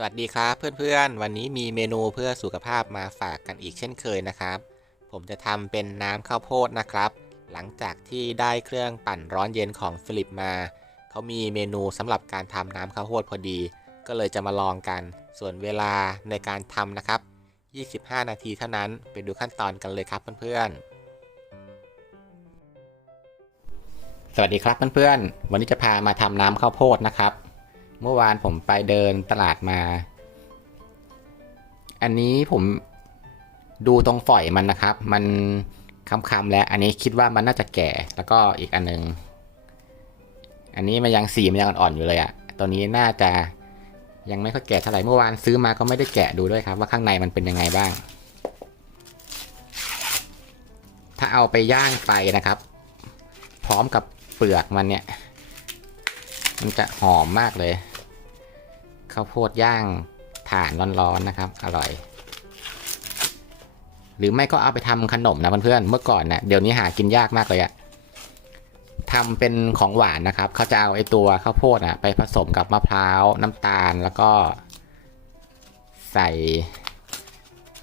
สวัสดีครับเพื่อนๆ วันนี้มีเมนูเพื่อสุขภาพมาฝากกันอีกเช่นเคยนะครับ ผมจะทำเป็นน้ำข้าวโพดนะครับ หลังจากที่ได้เครื่องปั่นร้อนเย็นของฟิลิปมา เขามีเมนูสำหรับการทำน้ำข้าวโพดพอดี ก็เลยจะมาลองกัน ส่วนเวลาในการทำนะครับ 25 นาทีเท่านั้น ไปดูขั้นตอนกันเลยครับเพื่อนๆสวัสดีครับเพื่อนๆ วันนี้จะพามาทำน้ำข้าวโพดนะครับ เมื่อวานผมไปเดินตลาดมา อันนี้ผมดูตรงฝอยมันนะครับ มันคำๆแล้ว อันนี้คิดว่ามันน่าจะแก่ แล้วก็อีกอันนึง อันนี้มันยังสีมันยังอ่อนๆอยู่เลยอะตัวนี้น่าจะยังไม่ค่อยแก่เท่าไหร่ เมื่อวานซื้อมาก็ไม่ได้แกะดูด้วยครับ ว่าข้างในมันเป็นยังไงบ้าง ถ้าเอาไปย่างไฟนะครับ พร้อมกับเปลือกมันเนี่ย มันจะหอมมากเลย ข้าวโพดย่างถ่านร้อนๆนะครับ อร่อย หรือไม่ก็เอาไปทำขนมนะเพื่อนๆเมื่อก่อนเนะ่ยเดี๋ยวนี้หากินยากมากเลยอะทำเป็นของหวานนะครับเขาจะเอาไอตัวข้าวโพดอะไปผสมกับมะพร้าวน้ำตาลแล้วก็ ใส่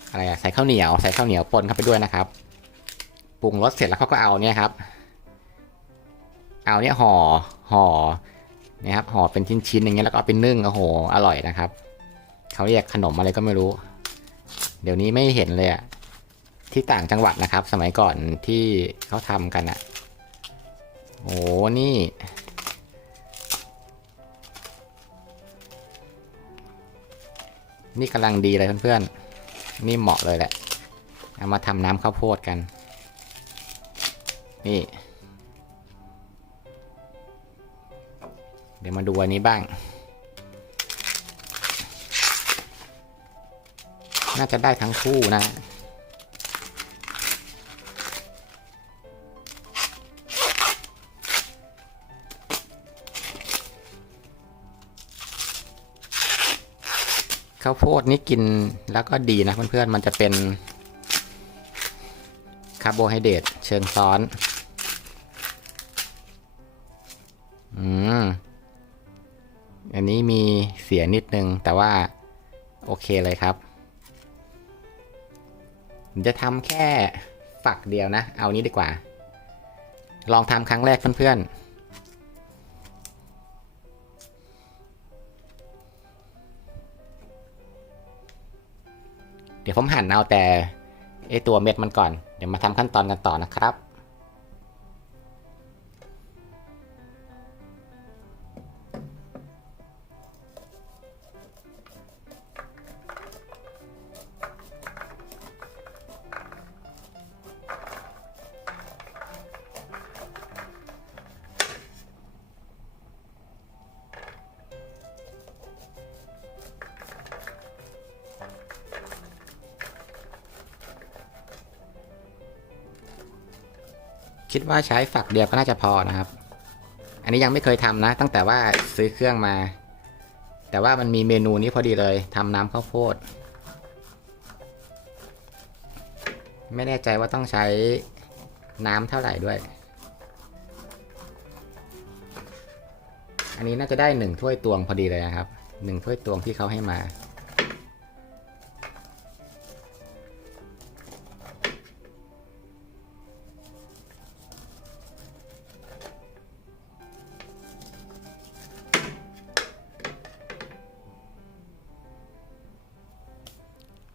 อะไรอะใส่ข้าวเหนียว ใส่ข้าวเหนียวปนเข้าไปด้วยนะครับปรุงรสเสร็จแล้วเขาก็เอาเนี่ยครับ เอาเนี่ยห่อห่อ นะครับห่อเป็นชิ้นๆอย่างเงี้ยแล้วก็เอาไปนึ่งโอ้โหอร่อยนะครับเขาเรียกขนมอะไรก็ไม่รู้ เดี๋ยวนี้ไม่เห็นเลยอะที่ต่างจังหวัดนะครับ สมัยก่อนที่เขาทำกันอะโอ้นี่ นี่กำลังดีเลยเพื่อนๆ นี่เหมาะเลยแหละ เอามาทำน้ำข้าวโพดกัน นี่ ดี๋ยวมาดูอันนี้บ้าง น่าจะได้ทั้งคู่นะข้าวโพดนี่กินแล้วก็ดีนะเพื่อนๆ มันจะเป็นคาร์โบไฮเดรตเชิงซ้อน อืม อันนี้มีเสียนิดนึง แต่ว่าโอเคเลยครับ จะทำแค่ฝักเดียวนะ เอานี้ดีกว่า ลองทำครั้งแรกเพื่อนๆเดี๋ยวผมหั่นเอาแต่ไอตัวเม็ดมันก่อน เดี๋ยวมาทำขั้นตอนกันต่อนะครับ คิดว่าใช้ฝักเดียวก็น่าจะพอนะครับ อันนี้ยังไม่เคยทำนะ ตั้งแต่ว่าซื้อเครื่องมา แต่ว่ามันมีเมนูนี้พอดีเลยทำน้ำข้าวโพด ไม่แน่ใจว่าต้องใช้น้ำเท่าไหร่ด้วย อันนี้น่าจะได้หนึ่งถ้วยตวงพอดีเลยนะครับหนึ่งถ้วยตวงที่เขาให้มา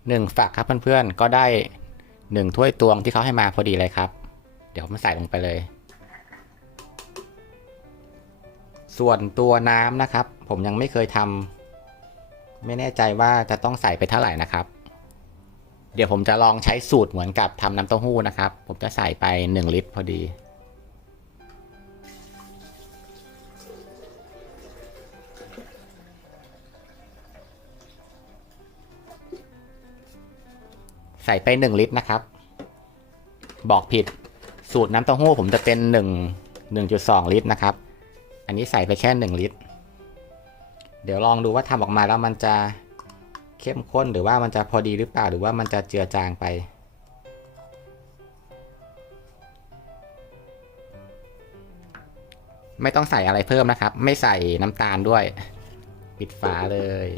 หนึ่งฝักครับเพื่อนๆ ก็ได้หนึ่งถ้วยตวงที่เขาให้มาพอดีเลยครับ เดี๋ยวผมใส่ลงไปเลย ส่วนตัวน้ำนะครับ ผมยังไม่เคยทำไม่แน่ใจว่าจะต้องใส่ไปเท่าไหร่นะครับ เดี๋ยวผมจะลองใช้สูตรเหมือนกับทำน้ำเต้าหู้นะครับ ผมจะใส่ไป 1 ลิตรพอดี ใส่ไป1ลิตรนะครับ บอกผิดสูตรน้ำเต้าหู้ผมจะเป็น1 1.2ลิตรนะครับ อันนี้ใส่ไปแค่1ลิตร เดี๋ยวลองดูว่าทำออกมาแล้วมันจะเข้มข้นหรือว่ามันจะพอดีหรือเปล่าหรือว่ามันจะเจือจางไป ไม่ต้องใส่อะไรเพิ่มนะครับ ไม่ใส่น้ำตาลด้วย ปิดฝาเลย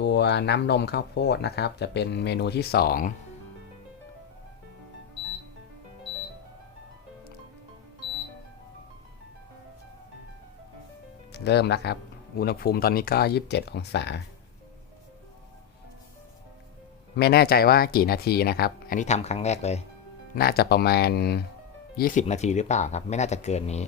ตัวน้ำนมข้าวโพดนะครับ จะเป็นเมนูที่สองเริ่มแล้วครับ อุณหภูมิตอนนี้ก็ 27 องศา ไม่แน่ใจว่ากี่นาทีนะครับ อันนี้ทำครั้งแรกเลย น่าจะประมาณ 20 นาทีหรือเปล่าครับ ไม่น่าจะเกินนี้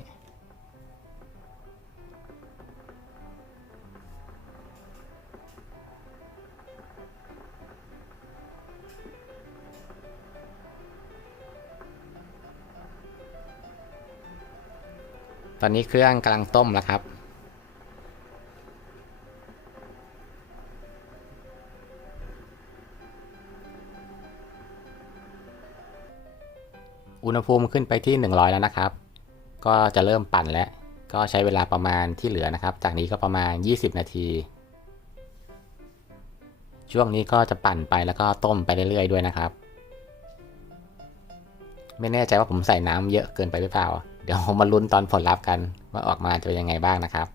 ตอนนี้เครื่องกำลังต้มแล้วครับ อุณหภูมิขึ้นไปที่ 100 แล้วนะครับ ก็จะเริ่มปั่นแล้ว ก็ใช้เวลาประมาณที่เหลือนะครับ จากนี้ก็ประมาณ 20 นาที ช่วงนี้ก็จะปั่นไปแล้วก็ต้มไปเรื่อยๆด้วยนะครับ ไม่แน่ใจว่าผมใส่น้ำเยอะเกินไปหรือเปล่า เดี๋ยวมาลุ้นตอนผลลัพธ์กันว่าออกมาจะเป็นยังไงบ้างนะครับ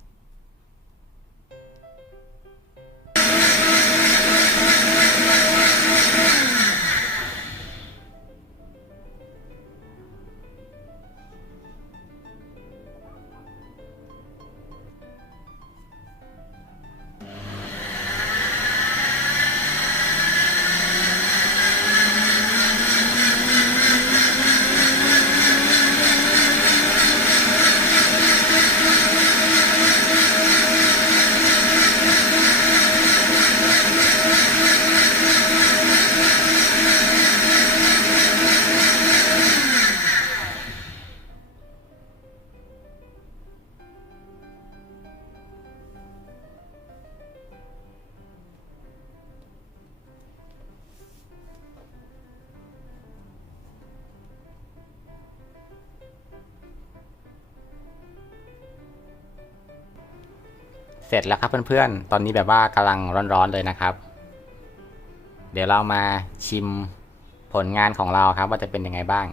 เสร็จแล้วครับเพื่อนๆ ตอนนี้แบบว่ากำลังร้อนๆเลยนะครับ เดี๋ยวเรามาชิมผลงานของเราครับ ว่าจะเป็นยังไงบ้าง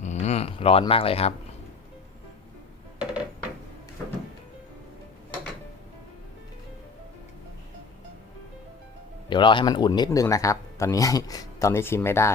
อืม ร้อนมากเลยครับ เดี๋ยวรอให้มันอุ่นนิดนึงนะครับ ตอนนี้ตอนนี้ชิมไม่ได้